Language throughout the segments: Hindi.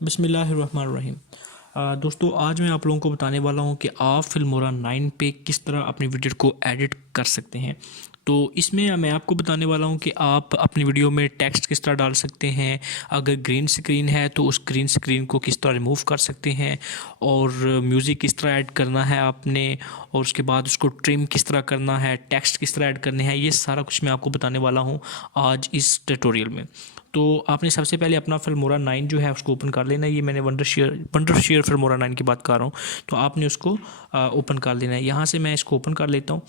बिस्मिल्लाहिर्रहमानिर्रहीम। दोस्तों, आज मैं आप लोगों को बताने वाला हूं कि आप फिल्मोरा 9 पे किस तरह अपनी वीडियो को एडिट कर सकते हैं। तो इसमें मैं आपको बताने वाला हूं कि आप अपनी वीडियो में टेक्स्ट किस तरह डाल सकते हैं। अगर ग्रीन स्क्रीन है तो उस ग्रीन स्क्रीन को किस तरह रिमूव कर सकते हैं, और म्यूज़िक किस तरह ऐड करना है आपने, और उसके बाद उसको ट्रिम किस तरह करना है, टेक्स्ट किस तरह ऐड करने हैं। ये सारा कुछ मैं आपको बताने वाला हूँ आज इस ट्यूटोरियल में। तो आपने सबसे पहले अपना फिल्मोरा 9 जो है उसको ओपन कर लेना है। ये मैंने वंडरशेयर फिल्मोरा 9 की बात कर रहा हूँ, तो आपने उसको ओपन कर लेना है। यहाँ से मैं इसको ओपन कर लेता हूँ।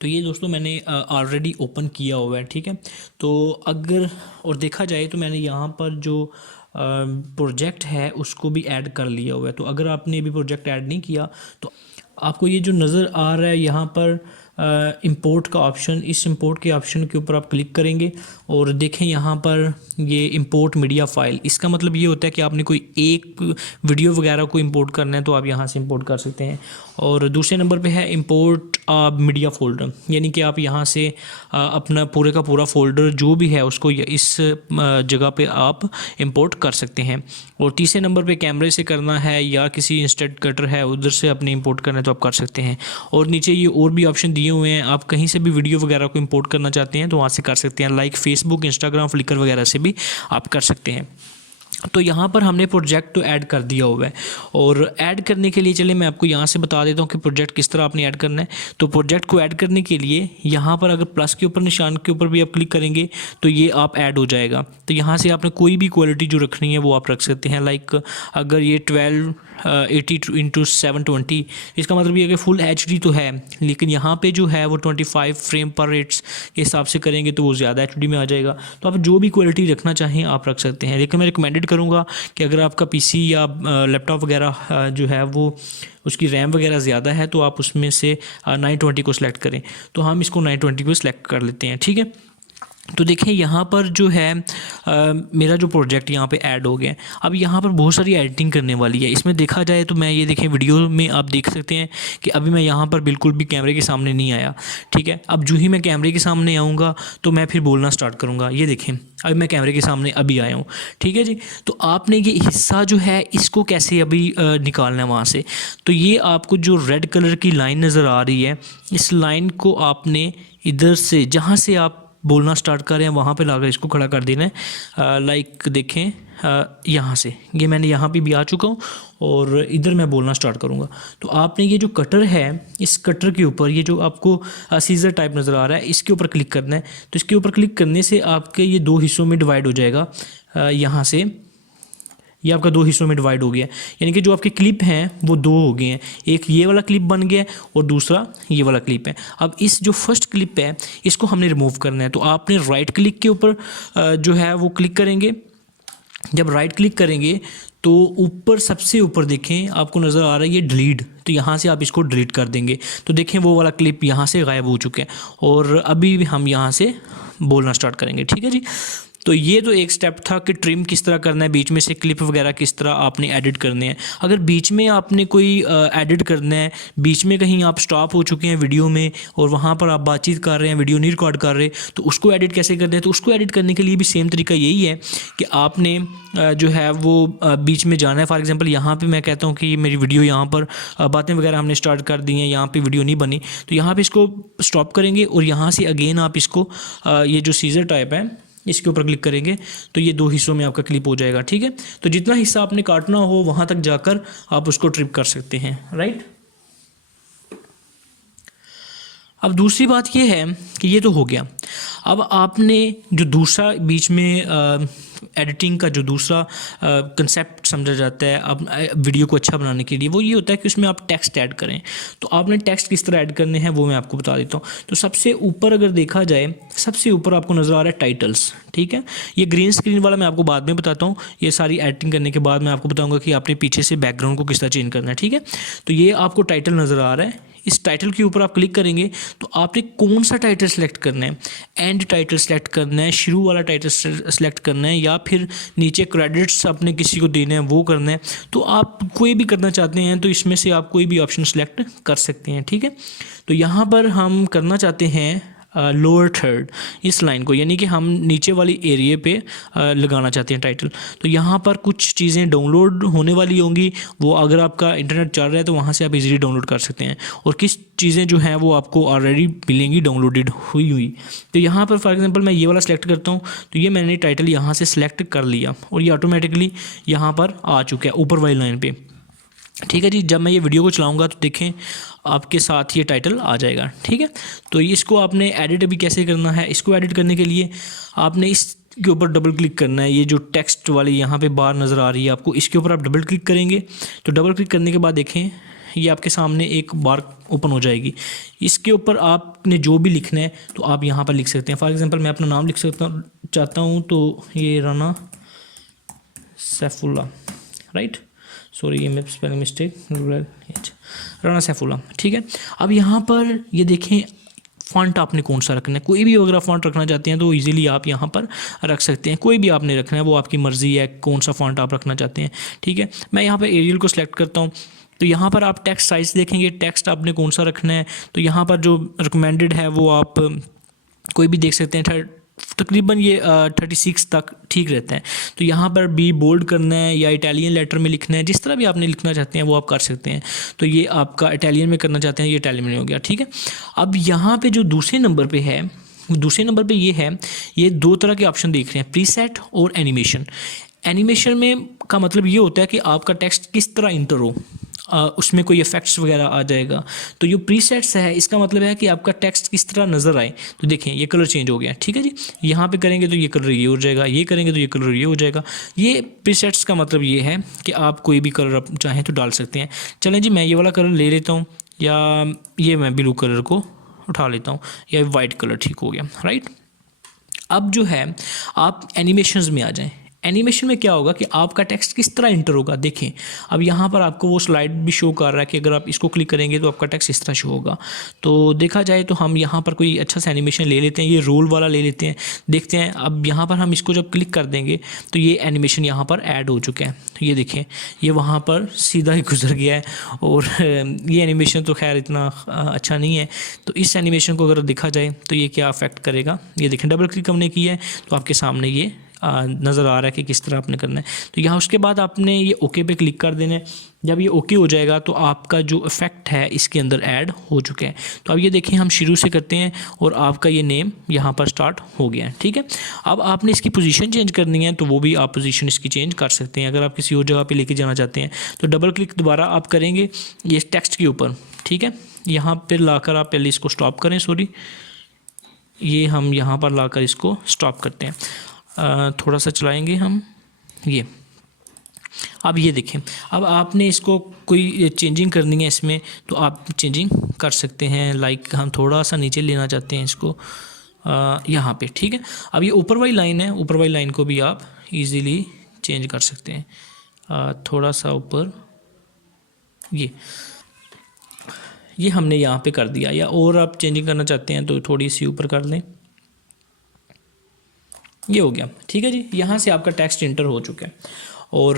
तो ये दोस्तों मैंने ऑलरेडी ओपन किया हुआ है, ठीक है। तो अगर और देखा जाए तो मैंने यहाँ पर जो प्रोजेक्ट है उसको भी ऐड कर लिया हुआ है। तो अगर आपने अभी प्रोजेक्ट ऐड नहीं किया तो आपको ये जो नज़र आ रहा है यहाँ पर इंपोर्ट का ऑप्शन, इस इंपोर्ट के ऑप्शन के ऊपर आप क्लिक करेंगे और देखें यहाँ पर ये इंपोर्ट मीडिया फ़ाइल। इसका मतलब ये होता है कि आपने कोई एक वीडियो वगैरह को इंपोर्ट करना है तो आप यहाँ से इंपोर्ट कर सकते हैं। और दूसरे नंबर पे है इंपोर्ट मीडिया फ़ोल्डर, यानी कि आप यहाँ से अपना पूरे का पूरा फ़ोल्डर जो भी है उसको इस जगह पे आप इंपोर्ट कर सकते हैं। और तीसरे नंबर पे कैमरे से करना है या किसी इंस्टेंट कटर है उधर से अपने इंपोर्ट करना है तो आप कर सकते हैं। और नीचे ये और भी ऑप्शन दिए हुए हैं, आप कहीं से भी वीडियो वगैरह को इंपोर्ट करना चाहते हैं तो वहाँ से कर सकते हैं, लाइक फेसबुक, इंस्टाग्राम, फ्लिकर वगैरह से भी आप कर सकते हैं। तो यहाँ पर हमने प्रोजेक्ट तो ऐड कर दिया हुआ है, और ऐड करने के लिए चलिए मैं आपको यहाँ से बता देता हूँ कि प्रोजेक्ट किस तरह आपने ऐड करना है। तो प्रोजेक्ट को ऐड करने के लिए यहाँ पर अगर प्लस के ऊपर निशान के ऊपर भी आप क्लिक करेंगे तो ये आप ऐड हो जाएगा। तो यहाँ से आपने कोई भी क्वालिटी जो रखनी है वो आप रख सकते हैं। लाइक अगर ये 1280x720, इसका मतलब ये कि फुल HD तो है, लेकिन यहाँ पे जो है वो 25 फ्रेम पर रेट्स के हिसाब से करेंगे तो वो ज़्यादा HD में आ जाएगा। तो आप जो भी क्वालिटी रखना चाहें आप रख सकते हैं, लेकिन मैं रिकमेंडेड करूँगा कि अगर आपका PC या लैपटॉप वगैरह जो है वो उसकी रैम वगैरह ज़्यादा है तो आप उसमें से 920 को सिलेक्ट करें। तो हम इसको 920 को सिलेक्ट कर लेते हैं, ठीक है। तो देखें यहाँ पर जो है मेरा जो प्रोजेक्ट यहाँ पे ऐड हो गया। अब यहाँ पर बहुत सारी एडिटिंग करने वाली है। इसमें देखा जाए तो मैं ये देखें वीडियो में आप देख सकते हैं कि अभी मैं यहाँ पर बिल्कुल भी कैमरे के सामने नहीं आया, ठीक है। अब जो ही मैं कैमरे के सामने आऊँगा तो मैं फिर बोलना स्टार्ट करूँगा। ये देखें अभी मैं कैमरे के सामने अभी आया हूँ, ठीक है जी। तो आपने ये हिस्सा जो है इसको कैसे अभी निकालना है वहाँ से। तो ये आपको जो रेड कलर की लाइन नज़र आ रही है, इस लाइन को आपने इधर से जहाँ से आप बोलना स्टार्ट करें वहाँ पे लाकर इसको खड़ा कर देना है। लाइक देखें यहाँ से ये मैंने यहाँ पे भी आ चुका हूँ और इधर मैं बोलना स्टार्ट करूँगा। तो आपने ये जो कटर है, इस कटर के ऊपर ये जो आपको सीजर टाइप नज़र आ रहा है इसके ऊपर क्लिक करना है। तो इसके ऊपर क्लिक करने से आपके ये दो हिस्सों में डिवाइड हो जाएगा। यहाँ से ये आपका दो हिस्सों में डिवाइड हो गया, यानी कि जो आपके क्लिप हैं वो दो हो गए हैं। एक ये वाला क्लिप बन गया है और दूसरा ये वाला क्लिप है। अब इस जो फर्स्ट क्लिप है इसको हमने रिमूव करना है। तो आपने राइट क्लिक के ऊपर जो है वो क्लिक करेंगे। जब राइट क्लिक करेंगे तो ऊपर सबसे ऊपर देखें आपको नज़र आ रहा है ये डिलीट, तो यहाँ से आप इसको डिलीट कर देंगे। तो देखें वो वाला क्लिप यहाँ से गायब हो चुका है और अभी हम यहाँ से बोलना स्टार्ट करेंगे, ठीक है जी। तो ये तो एक स्टेप था कि ट्रिम किस तरह करना है, बीच में से क्लिप वगैरह किस तरह आपने एडिट करने हैं। अगर बीच में आपने कोई एडिट करना है, बीच में कहीं आप स्टॉप हो चुके हैं वीडियो में और वहाँ पर आप बातचीत कर रहे हैं, वीडियो नहीं रिकॉर्ड कर रहे, तो उसको एडिट कैसे करना है। तो उसको एडिट करने के लिए भी सेम तरीका यही है कि आपने जो है वो बीच में जाना है। फॉर एग्जांपल यहाँ पे मैं कहता हूँ कि मेरी वीडियो यहाँ पर बातें वगैरह हमने स्टार्ट कर दी हैं, यहाँ पे वीडियो नहीं बनी, तो यहाँ पे इसको स्टॉप करेंगे और यहाँ से अगेन आप इसको ये जो सीजर टाइप है इसके ऊपर क्लिक करेंगे तो ये दो हिस्सों में आपका क्लिप हो जाएगा, ठीक है। तो जितना हिस्सा आपने काटना हो वहाँ तक जाकर आप उसको ट्रिप कर सकते हैं, राइट। अब दूसरी बात ये है कि ये तो हो गया। अब आपने जो दूसरा बीच में एडिटिंग का जो दूसरा कंसेप्ट समझा जाता है अब वीडियो को अच्छा बनाने के लिए, वो ये होता है कि उसमें आप टेक्स्ट ऐड करें। तो आपने टेक्स्ट किस तरह ऐड करने हैं वो मैं आपको बता देता हूँ। तो सबसे ऊपर अगर देखा जाए, सबसे ऊपर आपको नज़र आ रहा है टाइटल्स, ठीक है। ये ग्रीन स्क्रीन वाला मैं आपको बाद में बताता हूँ। ये सारी एडिटिंग करने के बाद मैं आपको बताऊँगा कि आपने पीछे से बैकग्राउंड को किस तरह चेंज करना है, ठीक है। तो ये आपको टाइटल नज़र आ रहा है, इस टाइटल के ऊपर आप क्लिक करेंगे तो आपने कौन सा टाइटल सेलेक्ट करना है, एंड टाइटल सेलेक्ट करना है, शुरू वाला टाइटल सेलेक्ट करना है, या फिर नीचे क्रेडिट्स अपने किसी को देने हैं वो करना है। तो आप कोई भी करना चाहते हैं तो इसमें से आप कोई भी ऑप्शन सेलेक्ट कर सकते हैं, ठीक है। तो यहाँ पर हम करना चाहते हैं लोअर थर्ड, इस लाइन को, यानी कि हम नीचे वाली एरिया पे लगाना चाहते हैं टाइटल। तो यहाँ पर कुछ चीज़ें डाउनलोड होने वाली होंगी, वो अगर आपका इंटरनेट चल रहा है तो वहाँ से आप इजीली डाउनलोड कर सकते हैं, और किस चीज़ें जो हैं वो आपको ऑलरेडी मिलेंगी डाउनलोडेड हुई। तो यहाँ पर फॉर एग्जांपल मैं ये वाला सेलेक्ट करता हूँ, तो ये मैंने टाइटल यहाँ से सिलेक्ट कर लिया और ये ऑटोमेटिकली यहाँ पर आ चुका है ऊपर वाली लाइन पे। ठीक है जी, जब मैं ये वीडियो को चलाऊंगा तो देखें आपके साथ ये टाइटल आ जाएगा। ठीक है, तो इसको आपने एडिट अभी कैसे करना है, इसको एडिट करने के लिए आपने इसके ऊपर डबल क्लिक करना है। ये जो टेक्स्ट वाली यहाँ पे बार नज़र आ रही है आपको, इसके ऊपर आप डबल क्लिक करेंगे। तो डबल क्लिक करने के बाद देखें ये आपके सामने एक बार ओपन हो जाएगी। इसके ऊपर आपने जो भी लिखना है तो आप यहाँ पर लिख सकते हैं। फॉर एग्जांपल मैं अपना नाम लिख चाहता हूँ, तो ये राना सैफुल्ला, राइट, सॉरी ये मैं स्पेलिंग मिस्टेक, राना सैफुल्ला। ठीक है, अब यहाँ पर ये देखें फ़ॉन्ट आपने कौन सा रखना है। कोई भी अगर आप फ़ॉन्ट रखना चाहते हैं तो इजीली आप यहाँ पर रख सकते हैं, कोई भी आपने रखना है, वो आपकी मर्ज़ी है कौन सा फ़ॉन्ट आप रखना चाहते हैं। ठीक है, मैं यहाँ पर एरियल को सिलेक्ट करता हूँ। तो यहाँ पर आप टेक्स्ट साइज़ देखेंगे, टेक्स्ट आपने कौन सा रखना है। तो यहाँ पर जो रिकमेंडेड है वो आप कोई भी देख सकते हैं, तकरीबन ये 36 तक ठीक रहता है। तो यहाँ पर भी बोल्ड करना है या इटालियन लेटर में लिखना है, जिस तरह भी आपने लिखना चाहते हैं वो आप कर सकते हैं। तो ये आपका इटालियन में करना चाहते हैं, ये इटालियन में हो गया। ठीक है, अब यहाँ पे जो दूसरे नंबर पे है, दूसरे नंबर पे ये है, ये दो तरह के ऑप्शन देख रहे हैं, प्रीसेट और एनिमेशन। एनिमेशन में का मतलब ये होता है कि आपका टेक्स्ट किस तरह इंटर हो, उसमें कोई इफेक्ट्स वगैरह आ जाएगा। तो ये प्रीसेट्स है, इसका मतलब है कि आपका टेक्स्ट किस तरह नज़र आए। तो देखें ये कलर चेंज हो गया। ठीक है जी, यहाँ पे करेंगे तो ये कलर ये हो जाएगा, ये करेंगे तो ये कलर ये हो जाएगा। ये प्रीसेट्स का मतलब ये है कि आप कोई भी कलर आप चाहें तो डाल सकते हैं। चलें जी, मैं ये वाला कलर ले लेता हूँ, या ये मैं ब्लू कलर को उठा लेता हूँ, या वाइट कलर ठीक हो गया, राइट। अब जो है आप एनिमेशंस में आ जाएं। एनिमेशन में क्या होगा कि आपका टेक्स्ट किस तरह इंटर होगा। देखें अब यहाँ पर आपको वो स्लाइड भी शो कर रहा है कि अगर आप इसको क्लिक करेंगे तो आपका टेक्स्ट इस तरह शो होगा। तो देखा जाए तो हम यहाँ पर कोई अच्छा सा एनिमेशन ले लेते हैं, ये रोल वाला ले लेते हैं, देखते हैं। अब यहाँ पर हम इसको जब क्लिक कर देंगे तो ये एनिमेशन यहाँ पर ऐड हो चुका है। तो ये देखें ये वहाँ पर सीधा ही गुजर गया है, और ये एनिमेशन तो खैर इतना अच्छा नहीं है। तो इस एनिमेशन को अगर देखा जाए तो ये क्या अफेक्ट करेगा, ये देखें डबल क्लिक हमने किया है तो आपके सामने ये नज़र आ रहा है कि किस तरह आपने करना है। तो यहाँ उसके बाद आपने ये ओके पे क्लिक कर देना है। जब ये ओके हो जाएगा तो आपका जो इफ़ेक्ट है इसके अंदर ऐड हो चुके हैं। तो अब ये देखें हम शुरू से करते हैं और आपका ये नेम यहाँ पर स्टार्ट हो गया है। ठीक है, अब आपने इसकी पोजीशन चेंज करनी है तो वो भी आप पोजीशन इसकी चेंज कर सकते हैं। अगर आप किसी और जगह पे लेके जाना चाहते हैं तो डबल क्लिक दोबारा आप करेंगे ये टेक्स्ट के ऊपर। ठीक है, यहाँ पर लाकर आप पहले इसको स्टॉप करें, सॉरी ये हम यहाँ पर लाकर इसको स्टॉप करते हैं। थोड़ा सा चलाएंगे हम ये। अब ये देखें, अब आपने इसको कोई चेंजिंग करनी है इसमें तो आप चेंजिंग कर सकते हैं। लाइक हम थोड़ा सा नीचे लेना चाहते हैं इसको यहाँ पे। ठीक है, अब ये ऊपर वाली लाइन है, ऊपर वाली लाइन को भी आप इजीली चेंज कर सकते हैं। थोड़ा सा ऊपर ये हमने यहाँ पे कर दिया, या और आप चेंजिंग करना चाहते हैं तो थोड़ी सी ऊपर कर लें, ये हो गया। ठीक है जी, यहाँ से आपका टेक्स्ट इंटर हो चुका है, और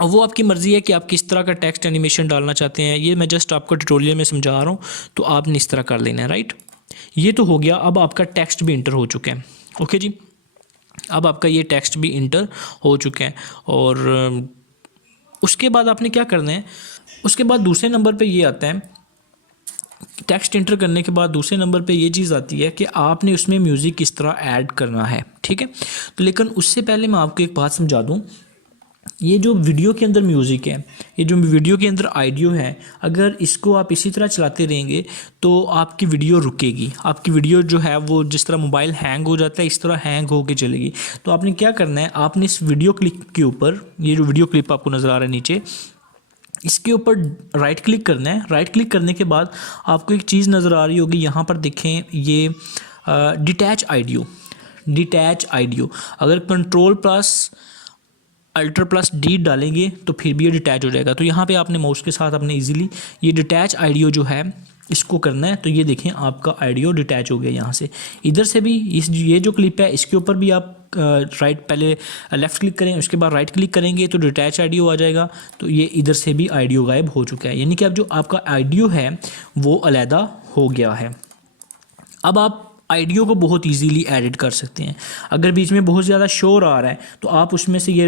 वो आपकी मर्ज़ी है कि आप किस तरह का टेक्स्ट एनिमेशन डालना चाहते हैं। ये मैं जस्ट आपको ट्यूटोरियल में समझा रहा हूँ, तो आपने इस तरह कर लेना है, राइट। ये तो हो गया, अब आपका टेक्स्ट भी इंटर हो चुका है। ओके जी, अब आपका ये टेक्स्ट भी इंटर हो चुका है, और उसके बाद आपने क्या करना है, उसके बाद दूसरे नंबर पर ये आता है, टेक्स्ट इंटर करने के बाद दूसरे नंबर पे ये चीज़ आती है कि आपने उसमें म्यूज़िक किस तरह ऐड करना है। ठीक है, तो लेकिन उससे पहले मैं आपको एक बात समझा दूं, ये जो वीडियो के अंदर म्यूज़िक है, ये जो वीडियो के अंदर ऑडियो है, अगर इसको आप इसी तरह चलाते रहेंगे तो आपकी वीडियो रुकेगी। आपकी वीडियो जो है वो जिस तरह मोबाइल हैंग हो जाता है इस तरह हैंग होके चलेगी। तो आपने क्या करना है, आपने इस वीडियो क्लिप के ऊपर, ये जो वीडियो क्लिप आपको नज़र आ रहा है नीचे, इसके ऊपर राइट क्लिक करना है। राइट क्लिक करने के बाद आपको एक चीज़ नज़र आ रही होगी, यहाँ पर देखें ये डिटैच ऑडियो। अगर control plus alter plus D डालेंगे तो फिर भी ये डिटैच हो जाएगा। तो यहाँ पे आपने माउस के साथ अपने इजीली ये डिटैच ऑडियो जो है इसको करना है। तो ये देखें आपका ऑडियो डिटैच हो गया यहाँ से। इधर से भी ये जो क्लिप है इसके ऊपर भी आप राइट पहले लेफ़्ट क्लिक करें, उसके बाद राइट क्लिक करेंगे तो डिटैच ऑडियो आ जाएगा। तो ये इधर से भी ऑडियो गायब हो चुका है, यानी कि अब जो आपका ऑडियो है वो अलहदा हो गया है। अब आप आइडियो को बहुत इजीली एडिट कर सकते हैं। अगर बीच में बहुत ज़्यादा शोर आ रहा है तो आप उसमें से ये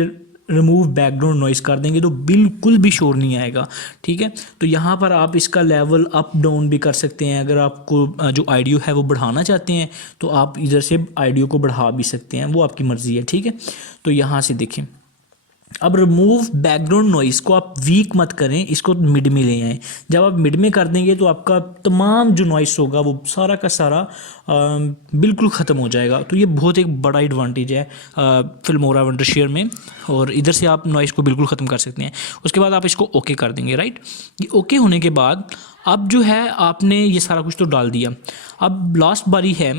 रिमूव बैकग्राउंड नॉइस कर देंगे तो बिल्कुल भी शोर नहीं आएगा, ठीक है। तो यहाँ पर आप इसका लेवल अप डाउन भी कर सकते हैं। अगर आपको जो आइडियो है वो बढ़ाना चाहते हैं तो आप इधर से आइडियो को बढ़ा भी सकते हैं, वो आपकी मर्ज़ी है, ठीक है। तो यहाँ से देखें, अब रिमूव बैकग्राउंड नॉइस को आप वीक मत करें, इसको मिड में ले आएँ। जब आप मिड में कर देंगे तो आपका तमाम जो नॉइस होगा वो सारा का सारा बिल्कुल ख़त्म हो जाएगा। तो ये बहुत एक बड़ा एडवांटेज है फिल्मोरा वंडरशेयर में, और इधर से आप नॉइस को बिल्कुल ख़त्म कर सकते हैं। उसके बाद आप इसको ओके कर देंगे, राइट। ये ओके होने के बाद अब जो है आपने ये सारा कुछ तो डाल दिया। अब लास्ट बारी है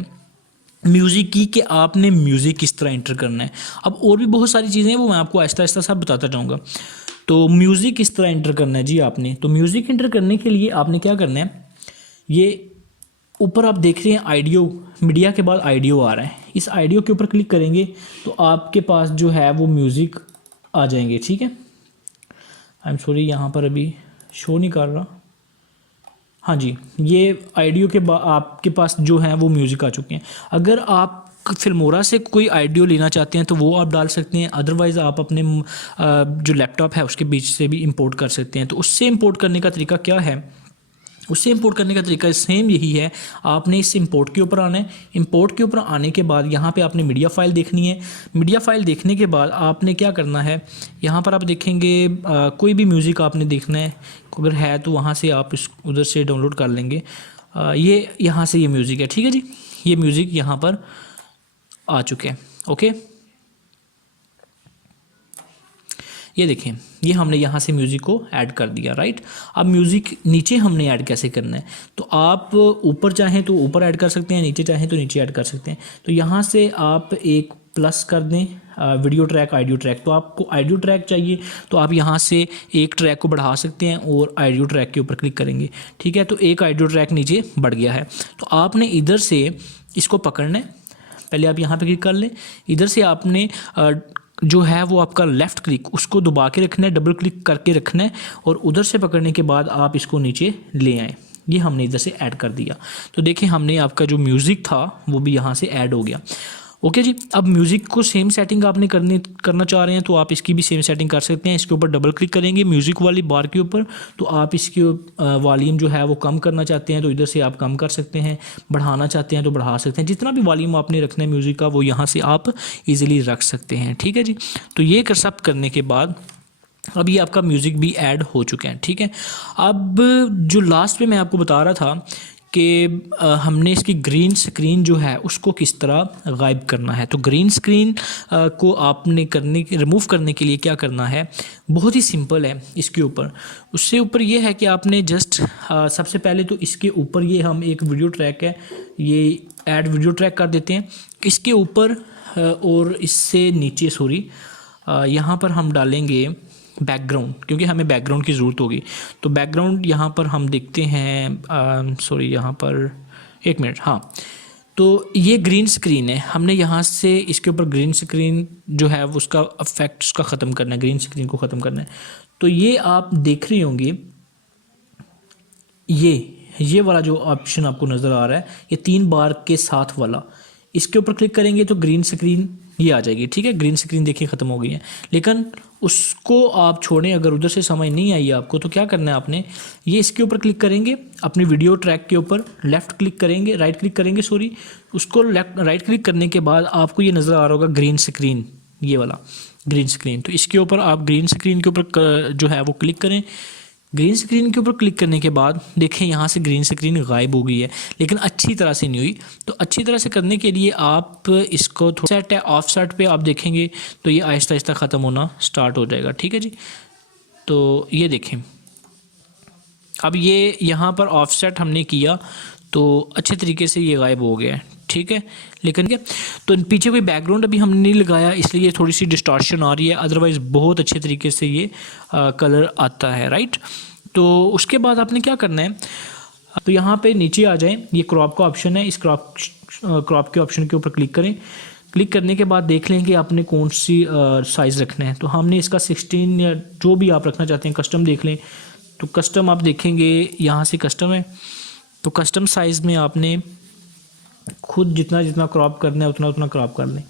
म्यूज़िक की कि आपने म्यूज़िक किस तरह एंटर करना है। अब और भी बहुत सारी चीज़ें हैं, वो मैं आपको आहिस्ता आहिस्ता सब बताता जाऊँगा। तो म्यूज़िक किस तरह एंटर करना है जी आपने, तो म्यूज़िक एंटर करने के लिए आपने क्या करना है, ये ऊपर आप देख रहे हैं आइडियो, मीडिया के बाद आइडियो आ रहा है, इस आइडियो के ऊपर क्लिक करेंगे तो आपके पास जो है वो म्यूज़िक आ जाएंगे, ठीक है। आई एम सॉरी, यहाँ पर अभी शो नहीं कर रहा। हाँ जी, ये आइडियो के बाद आपके पास जो है वो म्यूज़िक आ चुके हैं। अगर आप फिल्मोरा से कोई आइडियो लेना चाहते हैं तो वो आप डाल सकते हैं, अदरवाइज़ आप अपने जो लैपटॉप है उसके बीच से भी इंपोर्ट कर सकते हैं। तो उससे इंपोर्ट करने का तरीका क्या है, उससे इंपोर्ट करने का तरीका सेम यही है। आपने इस इंपोर्ट के ऊपर आना है। इंपोर्ट के ऊपर आने के बाद यहाँ पे आपने मीडिया फाइल देखनी है। मीडिया फाइल देखने के बाद आपने क्या करना है, यहाँ पर आप देखेंगे कोई भी म्यूज़िक आपने देखना है, अगर है तो वहाँ से आप इस उधर से डाउनलोड कर लेंगे। ये यहाँ से ये म्यूज़िक है, ठीक है जी। ये म्यूज़िक यहाँ पर आ चुके हैं, ओके। ये देखें, ये हमने यहाँ से म्यूज़िक को ऐड कर दिया, राइट। अब म्यूज़िक नीचे हमने ऐड कैसे करना है, तो आप ऊपर चाहें तो ऊपर ऐड कर सकते हैं, नीचे चाहें तो नीचे ऐड कर सकते हैं। तो यहाँ से आप एक प्लस कर दें, वीडियो ट्रैक, ऑडियो ट्रैक। तो आपको ऑडियो ट्रैक चाहिए तो आप यहाँ से एक ट्रैक को बढ़ा सकते हैं और ऑडियो ट्रैक के ऊपर क्लिक करेंगे, ठीक है। तो एक ऑडियो ट्रैक नीचे बढ़ गया है। तो आपने इधर से इसको पकड़ना है, पहले आप यहाँ पे क्लिक कर लें। इधर से आपने जो है वो आपका लेफ़्ट क्लिक उसको दबा के रखना है, डबल क्लिक करके रखना है, और उधर से पकड़ने के बाद आप इसको नीचे ले आएँ। ये हमने इधर से ऐड कर दिया। तो देखिए, हमने आपका जो म्यूज़िक था वो भी यहाँ से ऐड हो गया, ओके जी। अब म्यूज़िक को सेम सेटिंग आपने करना चाह रहे हैं तो आप इसकी भी सेम सेटिंग कर सकते हैं। इसके ऊपर डबल क्लिक करेंगे म्यूज़िक वाली बार के ऊपर, तो आप इसके वॉल्यूम जो है वो कम करना चाहते हैं तो इधर से आप कम कर सकते हैं, बढ़ाना चाहते हैं तो बढ़ा सकते हैं। जितना भी वॉल्यूम आपने रखना है म्यूज़िक का वो यहाँ से आप ईज़िली रख सकते हैं, ठीक है जी। तो ये सब करने के बाद अब ये आपका म्यूज़िक भी ऐड हो चुके हैं, ठीक है। अब जो लास्ट में मैं आपको बता रहा था कि हमने इसकी ग्रीन स्क्रीन जो है उसको किस तरह गायब करना है। तो ग्रीन स्क्रीन को आपने रिमूव करने के लिए क्या करना है, बहुत ही सिंपल है। इसके ऊपर उससे ऊपर ये है कि आपने जस्ट सबसे पहले तो इसके ऊपर ये हम एक वीडियो ट्रैक है, ये ऐड वीडियो ट्रैक कर देते हैं इसके ऊपर, और इससे नीचे यहाँ पर हम डालेंगे बैकग्राउंड, क्योंकि हमें बैकग्राउंड की ज़रूरत होगी। तो बैकग्राउंड यहाँ पर हम देखते हैं, यहाँ पर एक मिनट, हाँ। तो ये ग्रीन स्क्रीन है, हमने यहाँ से इसके ऊपर ग्रीन स्क्रीन जो है वो उसका इफेक्ट उसका ख़त्म करना है, ग्रीन स्क्रीन को ख़त्म करना है। तो ये आप देख रहे होंगे, ये वाला जो ऑप्शन आपको नज़र आ रहा है, ये 3 बार के साथ वाला, इसके ऊपर क्लिक करेंगे तो ग्रीन स्क्रीन ये आ जाएगी, ठीक है। ग्रीन स्क्रीन देखिए ख़त्म हो गई है। लेकिन उसको आप छोड़ें, अगर उधर से समझ नहीं आई आपको तो क्या करना है आपने, ये इसके ऊपर क्लिक करेंगे, अपनी वीडियो ट्रैक के ऊपर लेफ़्ट क्लिक करेंगे, राइट क्लिक करेंगे सॉरी, उसको राइट क्लिक करने के बाद आपको ये नज़र आ रहा होगा ग्रीन स्क्रीन, ये वाला ग्रीन स्क्रीन। तो इसके ऊपर आप ग्रीन स्क्रीन के ऊपर जो है वो क्लिक करें। ग्रीन स्क्रीन के ऊपर क्लिक करने के बाद देखें यहाँ से ग्रीन स्क्रीन गायब हो गई है, लेकिन अच्छी तरह से नहीं हुई। तो अच्छी तरह से करने के लिए आप इसको थोड़ा सेट है ऑफ सेट पे आप देखेंगे तो ये आहिस्ता आहिस्ता ख़त्म होना स्टार्ट हो जाएगा, ठीक है जी। तो ये देखें, अब ये यहाँ पर ऑफ सेट हमने किया तो अच्छे तरीके से ये गायब हो गया है, ठीक है। लेकिन क्या, तो पीछे कोई बैकग्राउंड अभी हमने नहीं लगाया इसलिए थोड़ी सी डिस्टॉर्शन आ रही है, अदरवाइज़ बहुत अच्छे तरीके से ये कलर आता है, राइट। तो उसके बाद आपने क्या करना है, तो यहाँ पे नीचे आ जाएं, ये क्रॉप का ऑप्शन है, इस क्रॉप के ऑप्शन के ऊपर क्लिक करें। क्लिक करने के बाद देख लें कि आपने कौन सी साइज़ रखना है। तो हमने इसका 16 या जो भी आप रखना चाहते हैं, कस्टम देख लें। तो कस्टम आप देखेंगे यहाँ से कस्टम है, तो कस्टम साइज़ में आपने खुद जितना जितना क्रॉप करना है उतना उतना क्रॉप कर लें।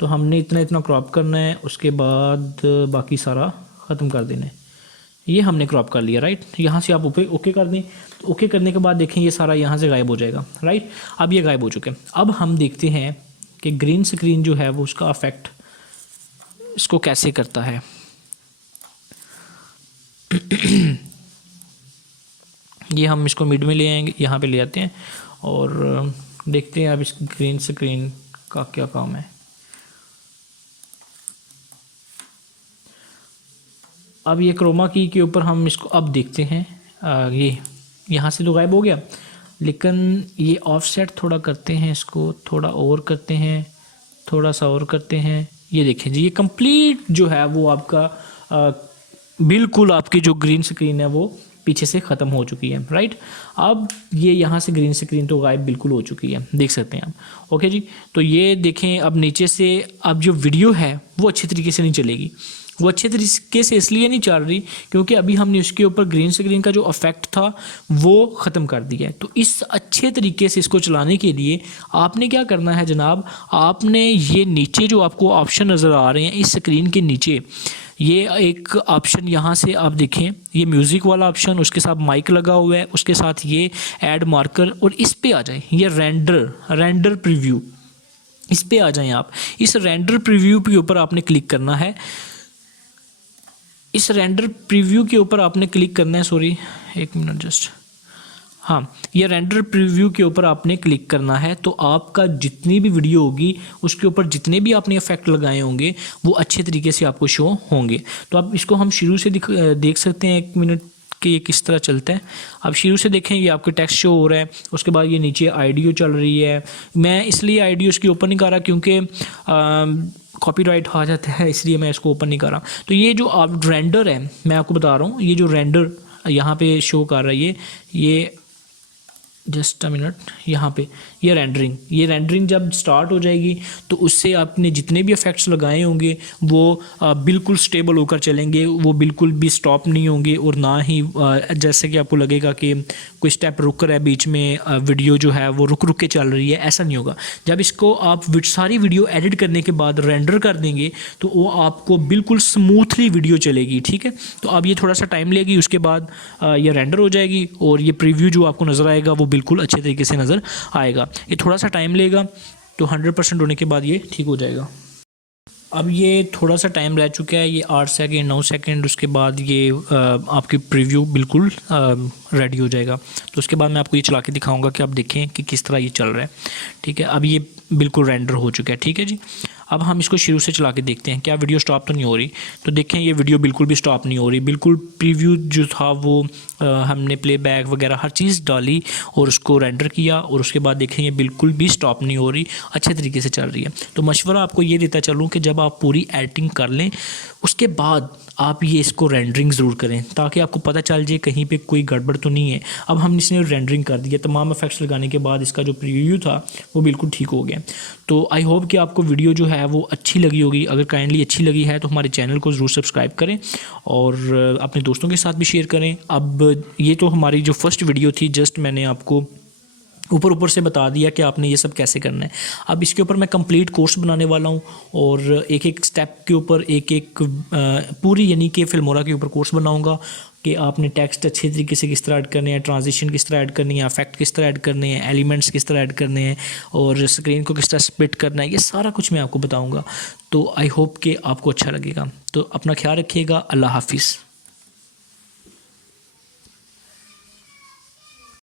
तो हमने इतना इतना क्रॉप करना है, उसके बाद बाकी सारा ख़त्म कर देना है। ये हमने क्रॉप कर लिया, राइट। यहाँ से आप ओके कर दें। तो ओके करने के बाद देखें ये सारा यहाँ से गायब हो जाएगा, राइट। अब ये गायब हो चुके हैं। अब हम देखते हैं कि ग्रीन स्क्रीन जो है वो उसका अफेक्ट इसको कैसे करता है। ये हम इसको मिड में ले आएंगे, यहाँ पे ले आते हैं और देखते हैं अब इस ग्रीन स्क्रीन का क्या काम है। अब ये क्रोमा की के ऊपर हम इसको अब देखते हैं। ये यहाँ से तो गायब हो गया, लेकिन ये ऑफसेट थोड़ा करते हैं, इसको थोड़ा और करते हैं, थोड़ा सा और करते हैं। ये देखें जी, ये कंप्लीट जो है वो आपका बिल्कुल आपकी जो ग्रीन स्क्रीन है वो पीछे से ख़त्म हो चुकी है, राइट। अब ये यहाँ से ग्रीन स्क्रीन तो गायब बिल्कुल हो चुकी है, देख सकते हैं आप। ओके जी, तो ये देखें अब नीचे से अब जो वीडियो है वो अच्छी तरीके से नहीं चलेगी। वो अच्छे तरीके से इसलिए नहीं चल रही क्योंकि अभी हमने उसके ऊपर ग्रीन स्क्रीन का जो इफेक्ट था वो ख़त्म कर दिया है। तो इस अच्छे तरीके से इसको चलाने के लिए आपने क्या करना है जनाब, आपने ये नीचे जो आपको ऑप्शन नज़र आ रहे हैं इस स्क्रीन के नीचे, ये एक ऑप्शन यहाँ से आप देखें, ये म्यूज़िक वाला ऑप्शन, उसके साथ माइक लगा हुआ है, उसके साथ ये ऐड मार्कर, और इस पे आ जाए ये रेंडर प्रीव्यू, इस पे आ जाएं आप। इस रेंडर प्रीव्यू के ऊपर आपने क्लिक करना है, इस रेंडर प्रीव्यू के ऊपर आपने क्लिक करना है, सॉरी एक मिनट जस्ट, हाँ, ये रेंडर प्रीव्यू के ऊपर आपने क्लिक करना है। तो आपका जितनी भी वीडियो होगी उसके ऊपर जितने भी आपने इफेक्ट लगाए होंगे वो अच्छे तरीके से आपको शो होंगे। तो आप इसको हम शुरू से देख सकते हैं, 1 मिनट कि ये किस तरह चलता है। आप शुरू से देखें, ये आपके टेक्स्ट शो हो रहा है, उसके बाद ये नीचे आइडियो चल रही है। मैं इसलिए आइडियो इसकी ओपन नहीं कर रहा क्योंकि कॉपीराइट आ जाता है, इसलिए मैं इसको ओपन नहीं कर रहा। तो ये जो आप रेंडर है, मैं आपको बता रहा हूँ, ये जो रेंडर यहाँ पे शो कर रहा है, ये जस्ट अ मिनट, यहाँ पे ये रेंडरिंग जब स्टार्ट हो जाएगी तो उससे आपने जितने भी इफेक्ट्स लगाए होंगे वो बिल्कुल स्टेबल होकर चलेंगे, वो बिल्कुल भी स्टॉप नहीं होंगे, और ना ही जैसे कि आपको लगेगा कि कोई स्टेप रुक रहा है बीच में, वीडियो जो है वो रुक के चल रही है, ऐसा नहीं होगा। जब इसको आप सारी वीडियो एडिट करने के बाद रेंडर कर देंगे तो वो आपको बिल्कुल स्मूथली वीडियो चलेगी, ठीक है। तो अब ये थोड़ा सा टाइम लेगी, उसके बाद ये रेंडर हो जाएगी और ये प्रीव्यू जो आपको नज़र आएगा वो बिल्कुल अच्छे तरीके से नज़र आएगा। ये थोड़ा सा टाइम लेगा, तो 100% होने के बाद ये ठीक हो जाएगा। अब ये थोड़ा सा टाइम रह चुका है, ये 8 सेकंड 9 सेकंड, उसके बाद ये आपकी प्रीव्यू बिल्कुल रेडी हो जाएगा। तो उसके बाद मैं आपको ये चला के दिखाऊंगा कि आप देखें कि किस तरह ये चल रहा है, ठीक है। अब ये बिल्कुल रेंडर हो चुका है, ठीक है जी। अब हम इसको शुरू से चला के देखते हैं क्या वीडियो स्टॉप तो नहीं हो रही। तो देखें ये वीडियो बिल्कुल भी स्टॉप नहीं हो रही, बिल्कुल प्रीव्यू जो था वो हमने प्लेबैक वगैरह हर चीज़ डाली और उसको रेंडर किया, और उसके बाद देखें ये बिल्कुल भी स्टॉप नहीं हो रही, अच्छे तरीके से चल रही है। तो मशवरा आपको ये देता चलूँ कि जब आप पूरी एडिटिंग कर लें उसके बाद आप ये इसको रेंडरिंग ज़रूर करें, ताकि आपको पता चल जाए कहीं पे कोई गड़बड़ तो नहीं है। अब हमने इसने रेंडरिंग कर दिया, तमाम इफेक्ट्स लगाने के बाद इसका जो प्रीव्यू था वो बिल्कुल ठीक हो गया। तो आई होप कि आपको वीडियो जो है वो अच्छी लगी होगी। अगर काइंडली अच्छी लगी है तो हमारे चैनल को ज़रूर सब्सक्राइब करें और अपने दोस्तों के साथ भी शेयर करें। अब ये तो हमारी जो फर्स्ट वीडियो थी, जस्ट मैंने आपको ऊपर से बता दिया कि आपने ये सब कैसे करना है। अब इसके ऊपर मैं कंप्लीट कोर्स बनाने वाला हूँ और एक एक स्टेप के ऊपर एक पूरी यानी कि फिल्मोरा के ऊपर कोर्स बनाऊँगा कि आपने टेक्स्ट अच्छे तरीके से किस तरह ऐड करने हैं, ट्रांजिशन किस तरह ऐड करनी है, इफेक्ट किस तरह ऐड करने हैं, एलिमेंट्स किस तरह ऐड करने हैं, और स्क्रीन को किस तरह स्प्लिट करना है, ये सारा कुछ मैं आपको बताऊँगा। तो आई होप कि आपको अच्छा लगेगा। तो अपना ख्याल रखिएगा। अल्लाह हाफिज़।